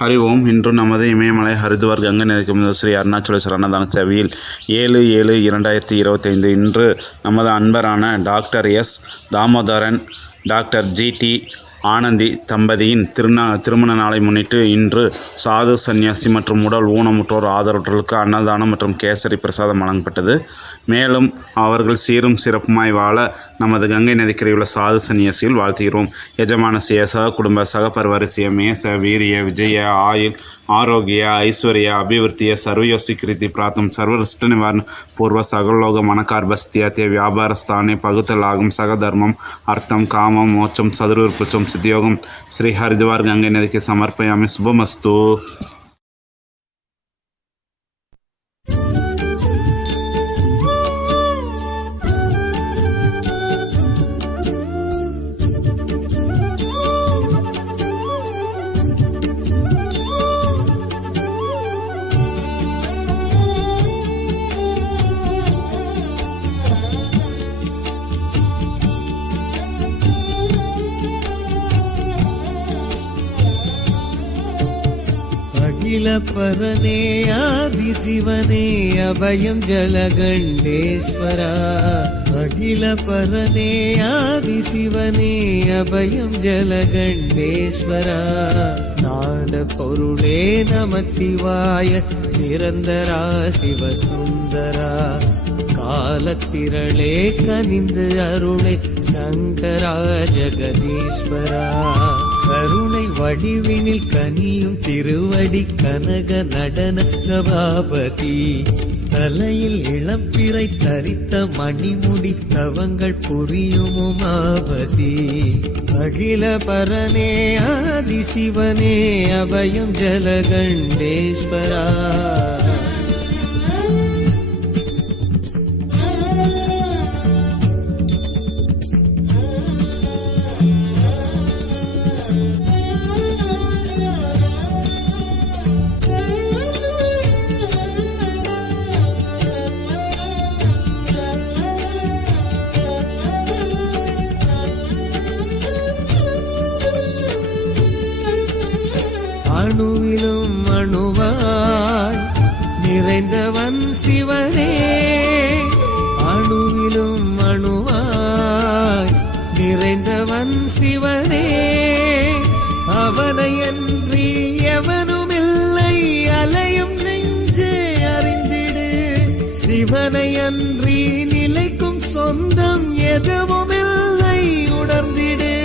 ஹரி ஓம் இன்று நமது இமயமலை ஹரித்வார் கங்கை நிலைக்கும் ஸ்ரீ அருணாச்சலேஸ்வரர் அன்னதான சேவையில் ஏழு ஏழு இரண்டாயிரத்தி இருபத்தைந்து இன்று நமது அன்பரான doctor S. Damodaran doctor G D தம்பதியின் திருநா திருமண நாளை முன்னிட்டு இன்று சாது சன்னியாசி மற்றும் உடல் ஊனமுற்றோர் ஆதரவற்றோருக்கு அன்னதானம் மற்றும் கேசரி பிரசாதம் வழங்கப்பட்டது. மேலும் அவர்கள் சீரும் சிறப்புமாய் வாழ நமது கங்கை நதிக்கரையுள்ள சாது சன்னியாசியில் வாழ்த்துகிறோம். எஜமான சேசா குடும்ப சகபர்வரிசிய மேச வீரிய விஜய ஆயுள் ஆரோக்கிய ஐஸ்வர்ய அபிவிருத்திய சர்வயோசிகிருதி பிராத்தம் சர்வரிஷ்ட நிவாரண பூர்வ சகலோக மனக்கார்பஸ்தியத்திய வியாபாரஸ்தானே பகுத்தலாகும் சகதர்மம் அர்த்தம் காமம் மோட்சம் சதுர்விற்புச்சம் சித்தியோகம் ஸ்ரீ ஹரித்வார் கங்கை நதிக்கு சமர்ப்பயாமி. சுபமஸ்து. வீரப்பரனே ஆதி சிவனே அபயம் ஜலகண்டேஸ்வரா. அகில பரனே ஆதி சிவனே அபயம் ஜலகண்டேஸ்வரா. நாட பொருளே நம சிவாய நிரந்தரா சிவசுந்தரா காலத்திரளே கனிந்து அருளே சங்கரா ஜெகதீஸ்வரா. வடிவினில் கனியும் திருவடி கனக நடன சபாபதி. தலையில் இளம்பிறை தரித்த மணிமுடி தவங்கள் புரியும் உமாபதி அகில பரனே ஆதி சிவனே அபயம் ஜலகண்டேஸ்வரா. நிறைந்தவன் சிவனே அணுவிலும் அணுவாய் நிறைந்தவன் சிவனே. அவனை அன்றி எவனுமில்லை அலையும் நெஞ்சே அறிந்திடு. சிவனை அன்றி நிலைக்கும் சொந்தம் எதுவும் இல்லை உணர்ந்திடு.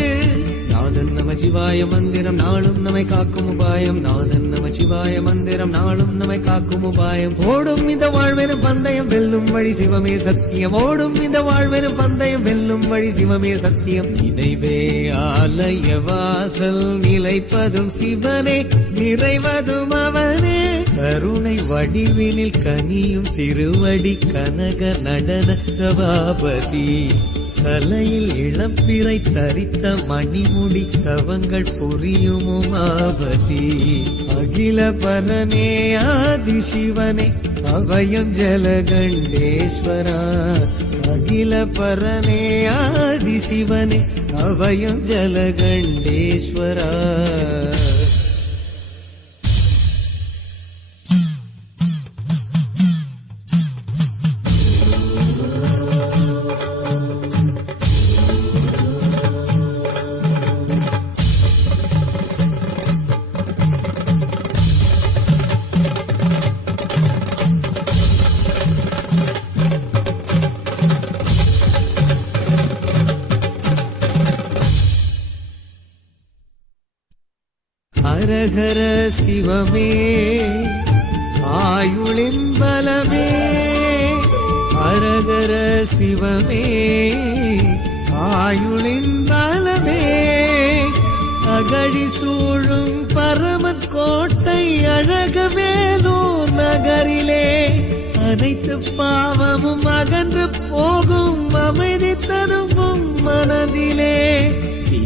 நமச்சிவாய மந்திரம் நாளும் நம்மை காக்கும் உபாயம். நாதன் நமச்சிவாய மந்திரம் நாளும் நம்மை காக்கும் உபாயம். ஓடும் இந்த வாழ்வெனும் பந்தயம் வெல்லும் வழி சிவமே சத்தியம். ஓடும் இந்த வாழ்வெனும் பந்தயம் வெல்லும் வழி சிவமே சத்தியம். நினைவே ஆலய வாசல் நிலைப்பதும் சிவனே நிறைவதும் அவனே. கருணை வடிவினில் கனியும் திருவடி கனக நடன சபாபதி. தலையில் இளம்பிறை தரித்த மணிமுடி கவங்கள் புரியுமோ ஆபதி அகில பரமே ஆதி சிவனே அவயம் ஜலகண்டேஸ்வரா அகில பரமே ஆதி சிவனே அவயம் ஜலகண்டேஸ்வரா ஹரஹர சிவமே. ஆயுளின் பலமே. ஹரஹர சிவமே. ஆயுளின் பலமே. அகழி சூழும் பரமன் கோட்டை அழகமேதோ நகரிலே அனைத்து பாவமும் அகன்று போகும் அமைதி தருவும் மனதிலே.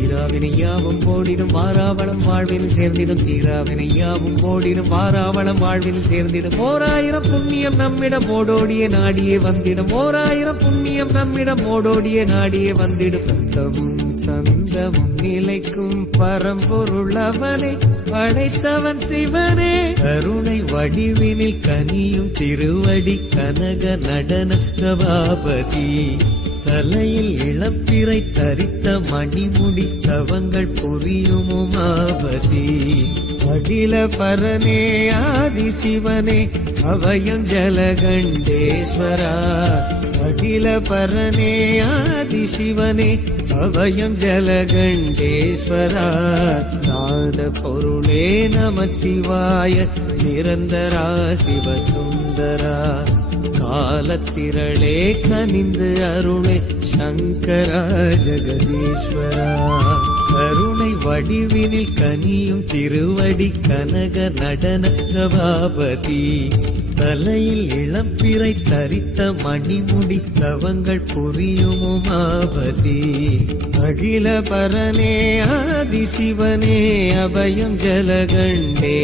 தீராவினை யாவும் போடிடும் வாராவளம் வாழ்வில் சேர்ந்திடும். தீராவினை யாவும் போடிடும் வாராவளம் வாழ்வில் சேர்ந்திடும். ஓராயிரம் புண்ணியம் நம்மிடம் ஓடோடிய நாடியே வந்திடும். ஓராயிரம் புண்ணியம் நம்மிடம் ஓடோடிய நாடியே வந்திடும். சந்தமும் சந்தமும் நிலைக்கும் பரம்பொருள் அவனை படைத்தவன் சிவனே. கருணை வடிவினில் கனியும் திருவடி கனக நடன சபாபதி. தலையில் இளப்பிறை தரித்த மணிமுடி தவங்கள் புரியும் உமாபதி அகில பரனே ஆதி சிவனே அபயம் ஜலகண்டேஸ்வரா அகில பரனே ஆதி சிவனே அபயம் ஜலகண்டேஸ்வரா நாத பொருளே நம சிவாய நிரந்தரா சிவசுந்தரா. காலத்திரளே கனிந்து அருளே சங்கரா ஜெகதீஸ்வரா. கருணை வடிவினில் கனியும் திருவடி கனக நடன சபாபதி. தலையில் இளம்பிறை தரித்த மணிமுடி தவங்கள் புரியும் உமாபதி அகில பரனே ஆதி சிவனே அபயம் ஜலகண்டேஸ்வரா.